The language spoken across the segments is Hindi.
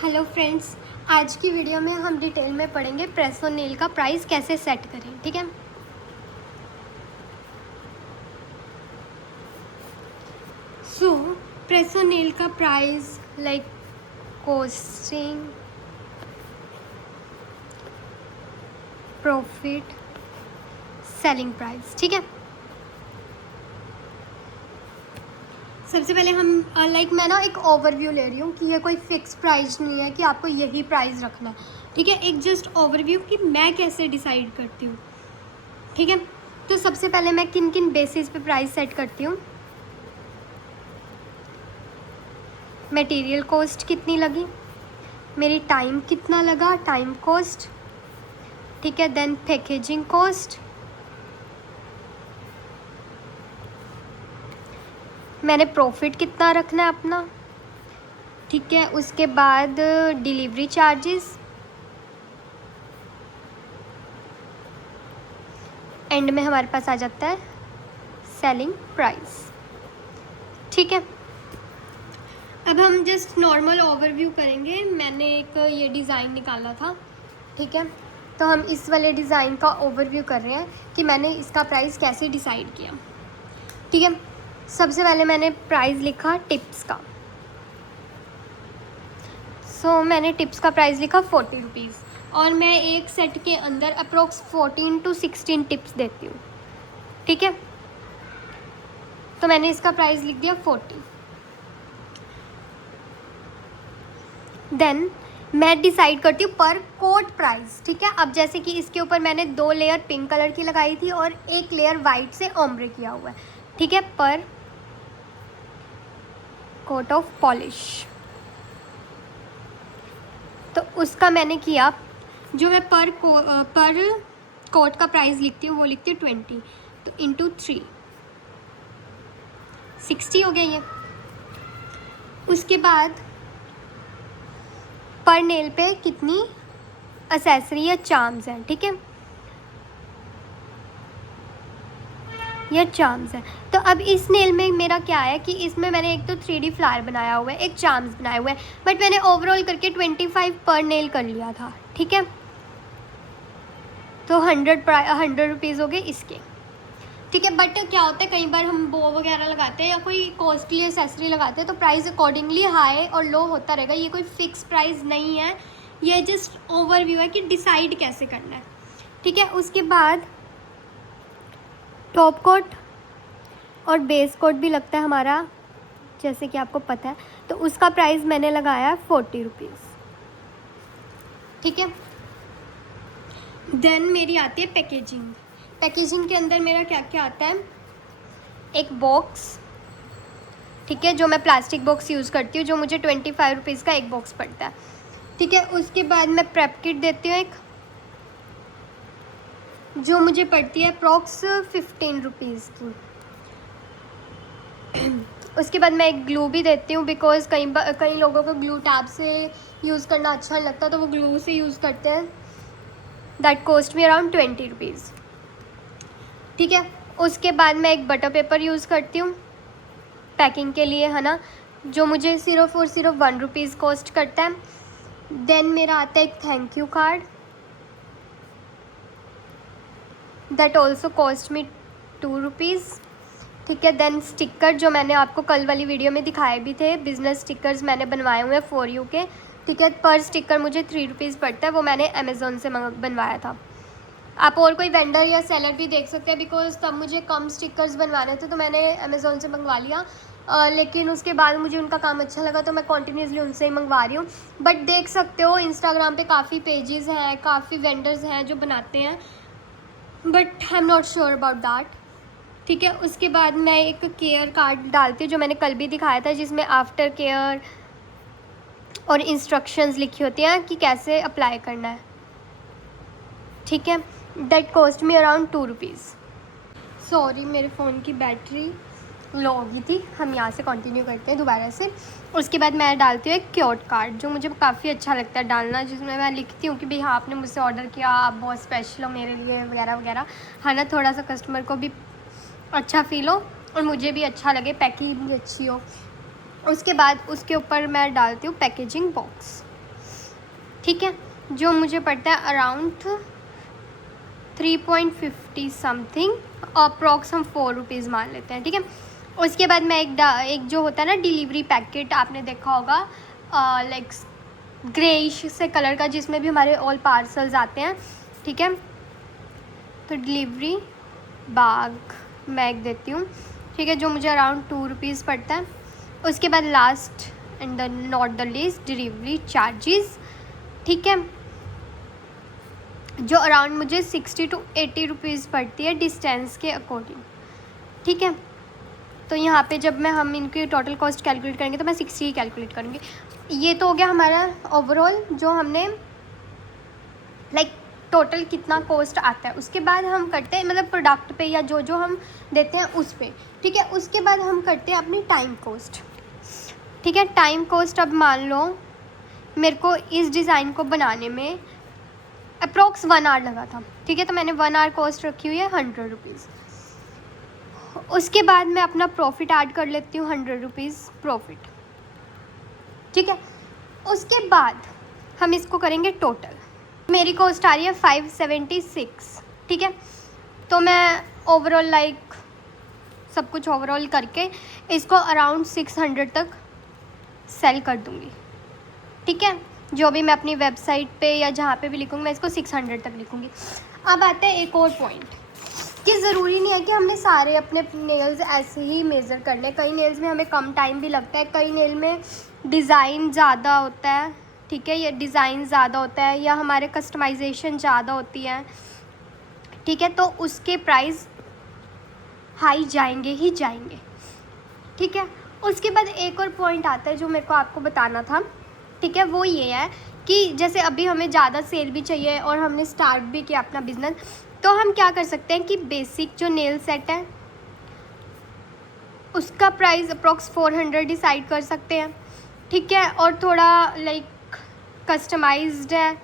हेलो फ्रेंड्स, आज की वीडियो में हम डिटेल में पढ़ेंगे प्रेस ऑन नेल का प्राइस कैसे सेट करें। ठीक है, सो प्रेस ऑन नेल का price like costing, profit, selling price. ठीक है, सबसे पहले हम मैं ना एक ओवरव्यू ले रही हूँ कि ये कोई फिक्स प्राइस नहीं है कि आपको यही प्राइस रखना है। ठीक है, एक जस्ट ओवरव्यू कि मैं कैसे डिसाइड करती हूँ। ठीक है, तो सबसे पहले मैं किन किन बेसिस पे प्राइस सेट करती हूँ। मटेरियल कॉस्ट कितनी लगी, मेरी टाइम कितना लगा, टाइम कॉस्ट। ठीक है, देन पैकेजिंग कॉस्ट, मैंने प्रॉफिट कितना रखना है अपना। ठीक है, उसके बाद डिलीवरी चार्जेस, एंड में हमारे पास आ जाता है सेलिंग प्राइस। ठीक है, अब हम जस्ट नॉर्मल ओवरव्यू करेंगे। मैंने एक ये डिज़ाइन निकाला था। ठीक है, तो हम इस वाले डिज़ाइन का ओवरव्यू कर रहे हैं कि मैंने इसका प्राइस कैसे डिसाइड किया। ठीक है, सबसे पहले मैंने प्राइस लिखा टिप्स का। सो मैंने टिप्स का प्राइस लिखा 40 रुपीज़, और मैं एक सेट के अंदर अप्रोक्स 14 to 16 टिप्स देती हूँ। ठीक है, तो मैंने इसका प्राइस लिख दिया 40। देन मैं डिसाइड करती हूँ पर कोट प्राइस। ठीक है, अब जैसे कि इसके ऊपर मैंने 2 लेयर पिंक कलर की लगाई थी और 1 लेयर वाइट से ओम्ब्रे किया हुआ है। ठीक है, पर कोट ऑफ पॉलिश, तो उसका मैंने किया, जो मैं पर कोट का प्राइस लिखती हूँ वो लिखती हूँ 20, तो इंटू 3 60 हो गया ये। उसके बाद पर नेल पे कितनी एक्सेसरी या चार्म्स हैं। ठीक है, या चार्म्स है, तो अब इस नेल में मेरा क्या है कि इसमें मैंने एक तो 3D फ्लावर बनाया हुआ है, एक चार्म्स बनाए हुए हैं, बट मैंने ओवरऑल करके 25 पर नेल कर लिया था। ठीक है, तो 100 रुपीज़ हो गए इसके। ठीक है, बट क्या होता है कई बार हम बो वगैरह लगाते हैं या कोई कॉस्टली एसेसरी लगाते हैं तो प्राइस अकॉर्डिंगली हाई और लो होता रहेगा। ये कोई फिक्स प्राइस नहीं है, ये जस्ट ओवरव्यू है कि डिसाइड कैसे करना है। ठीक है, उसके बाद टॉप कोट और बेस कोट भी लगता है हमारा, जैसे कि आपको पता है, तो उसका प्राइस मैंने लगाया है 40 रुपीज़। ठीक है, देन मेरी आती है पैकेजिंग। पैकेजिंग के अंदर मेरा क्या क्या आता है, एक बॉक्स। ठीक है, जो मैं प्लास्टिक बॉक्स यूज़ करती हूँ, जो मुझे 25 रुपीज़ का एक बॉक्स पड़ता है। ठीक है, उसके बाद मैं प्रेप किट देती हूँ एक, जो मुझे पड़ती है अप्रॉक्स 15 रुपीज़ की। उसके बाद मैं एक ग्लू भी देती हूँ, बिकॉज़ कई लोगों को ग्लू टैब से यूज़ करना अच्छा नहीं लगता, तो वो ग्लू से यूज़ करते हैं। That cost me around 20 rupees. ठीक है, उसके बाद मैं एक बटर पेपर यूज़ करती हूँ पैकिंग के लिए, है ना, जो मुझे सिर्फ और सिर्फ 1 रुपीज़ कॉस्ट करता है। देन मेरा आता है एक thank you card, that also cost me 2 rupees. ठीक है, देन स्टिकर, जो मैंने आपको कल वाली वीडियो में दिखाए भी थे, बिज़नेस स्टिकर्स मैंने बनवाए हुए हैं फॉर यू के। ठीक है, पर स्टिकर मुझे 3 रुपीज़ पड़ता है, वो मैंने अमेज़ोन से बनवाया था। आप और कोई वेंडर या सेलर भी देख सकते हैं, बिकॉज़ तब मुझे कम स्टिकर्स बनवाने थे तो मैंने अमेज़ोन से मंगवा लिया। लेकिन उसके बाद मुझे उनका काम अच्छा लगा तो मैं कॉन्टीन्यूसली उनसे ही मंगवा रही हूँ। बट देख सकते हो इंस्टाग्राम पे काफ़ी पेजेस हैं, काफ़ी वेंडर्स हैं जो बनाते हैं, but I am not sure about that. ठीक है, उसके बाद मैं एक केयर कार्ड डालती हूँ, जो मैंने कल भी दिखाया था, जिसमें आफ्टर केयर और इंस्ट्रक्शंस लिखी होती हैं कि कैसे अप्लाई करना है। ठीक है, that cost me around 2 rupees. Sorry, मेरे फ़ोन की बैटरी लो हो गई थी। हम यहाँ से कंटिन्यू करते हैं दोबारा से। उसके बाद मैं डालती हूँ एक क्योट कार्ड, जो मुझे काफ़ी अच्छा लगता है डालना, जिसमें मैं लिखती हूँ कि भाई हाँ, आपने मुझसे ऑर्डर किया, आप बहुत स्पेशल हो मेरे लिए, वगैरह वगैरह, है ना, थोड़ा सा कस्टमर को भी अच्छा फील हो और मुझे भी अच्छा लगे, पैकिंग भी अच्छी हो। उसके बाद उसके ऊपर मैं डालती हूँ पैकेजिंग बॉक्स। ठीक है, जो मुझे पड़ता है अराउंड 3.50 समथिंग, अप्रॉक्स हम 4 रुपीज़ मान लेते हैं। ठीक है, उसके बाद मैं एक जो होता है ना डिलीवरी पैकेट, आपने देखा होगा लाइक ग्रेइश से कलर का, जिसमें भी हमारे ऑल पार्सल्स आते हैं। ठीक है, तो डिलीवरी बैग मैं एक देती हूँ। ठीक है, जो मुझे अराउंड 2 रुपीज़ पड़ता है। उसके बाद last and the not the least delivery charges. ठीक है, जो अराउंड मुझे 60 to 80 रुपीज़ पड़ती है डिस्टेंस के अकॉर्डिंग। ठीक है, तो यहाँ पे जब हम इनकी टोटल कॉस्ट कैलकुलेट करेंगे तो मैं 60 ही कैलकुलेट करूँगी। ये तो हो गया हमारा ओवरऑल जो हमने लाइक टोटल कितना कॉस्ट आता है। उसके बाद हम करते हैं मतलब प्रोडक्ट पे या जो जो हम देते हैं उस पे। ठीक है, उसके बाद हम करते हैं अपनी टाइम कॉस्ट। ठीक है, टाइम कॉस्ट अब मान लो मेरे को इस डिज़ाइन को बनाने में अप्रॉक्स 1 आवर लगा था। ठीक है, तो मैंने 1 आवर कॉस्ट रखी हुई है 100 रुपीज़। उसके बाद मैं अपना प्रॉफिट ऐड कर लेती हूँ 100 रुपीज़ प्रॉफिट। ठीक है, उसके बाद हम इसको करेंगे टोटल। मेरी कॉस्ट आ रही है 576। ठीक है, तो मैं ओवरऑल लाइक सब कुछ ओवरऑल करके इसको अराउंड 600 तक सेल कर दूँगी। ठीक है, जो भी मैं अपनी वेबसाइट पे या जहाँ पे भी लिखूँगी मैं इसको 600 तक लिखूँगी। अब आते हैं एक और पॉइंट कि ज़रूरी नहीं है कि हमने सारे अपने नेल्स ऐसे ही मेज़र कर लें। कई नेल्स में हमें कम टाइम भी लगता है, कई नेल में डिज़ाइन ज़्यादा होता है। ठीक है, ये डिज़ाइन ज़्यादा होता है या हमारे कस्टमाइजेशन ज़्यादा होती है। ठीक है, तो उसके प्राइस हाई जाएंगे ही जाएंगे। ठीक है, उसके बाद एक और पॉइंट आता है जो मेरे को आपको बताना था। ठीक है, वो ये है कि जैसे अभी हमें ज़्यादा सेल भी चाहिए और हमने स्टार्ट भी किया अपना बिज़नेस, तो हम क्या कर सकते हैं कि बेसिक जो नेल सेट है उसका प्राइस अप्रॉक्स 400 डिसाइड कर सकते हैं। ठीक है, और थोड़ा लाइक कस्टमाइज्ड है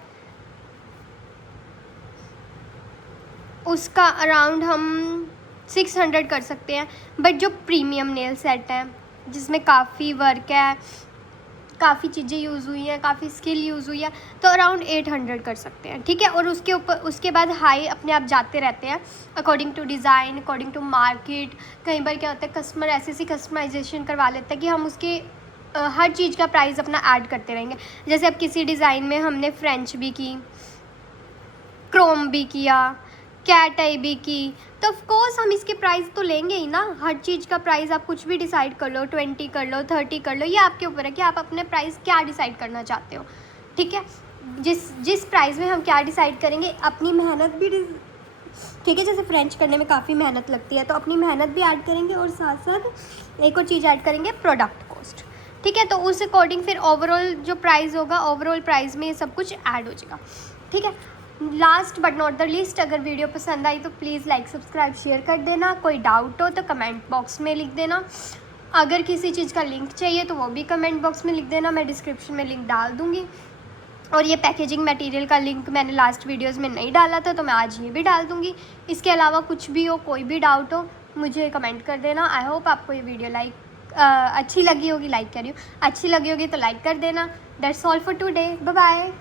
उसका अराउंड हम 600 कर सकते हैं। बट जो प्रीमियम नेल सेट है जिसमें काफ़ी वर्क है, काफ़ी चीज़ें यूज़ हुई हैं, काफ़ी स्किल यूज़ हुई है, तो अराउंड 800 कर सकते हैं। ठीक है, और उसके ऊपर उसके बाद हाई अपने आप जाते रहते हैं according to design, according to market. कई बार क्या होता है कस्टमर ऐसी कस्टमाइजेशन करवा लेता है कि हम उसके हर चीज़ का प्राइस अपना ऐड करते रहेंगे। जैसे अब किसी डिज़ाइन में हमने फ्रेंच भी की, क्रोम भी किया, कैट आई भी की, तो ऑफ कोर्स हम इसके प्राइस तो लेंगे ही ना। हर चीज़ का प्राइस आप कुछ भी डिसाइड कर लो, 20 कर लो, 30 कर लो, ये आपके ऊपर है कि आप अपने प्राइस क्या डिसाइड करना चाहते हो। ठीक है, जिस प्राइस में हम क्या डिसाइड करेंगे, अपनी मेहनत भी ठीक है, जैसे फ्रेंच करने में काफ़ी मेहनत लगती है तो अपनी मेहनत भी ऐड करेंगे और साथ साथ एक और चीज़ ऐड करेंगे, प्रोडक्ट कॉस्ट। ठीक है, तो उस अकॉर्डिंग फिर ओवरऑल जो प्राइस होगा, ओवरऑल प्राइस में ये सब कुछ ऐड हो जाएगा। ठीक है, last but not the least, अगर वीडियो पसंद आई तो प्लीज़ लाइक सब्सक्राइब शेयर कर देना। कोई डाउट हो तो कमेंट बॉक्स में लिख देना। अगर किसी चीज़ का लिंक चाहिए तो वो भी कमेंट बॉक्स में लिख देना, मैं डिस्क्रिप्शन में लिंक डाल दूँगी। और ये पैकेजिंग मटेरियल का लिंक मैंने लास्ट वीडियोस में नहीं डाला था तो मैं आज ये भी डाल दूँगी। इसके अलावा कुछ भी हो, कोई भी डाउट हो, मुझे कमेंट कर देना। आई होप आपको ये वीडियो अच्छी लगी होगी, लाइक करियो, अच्छी लगी होगी तो लाइक कर देना। That's all for today, bye bye.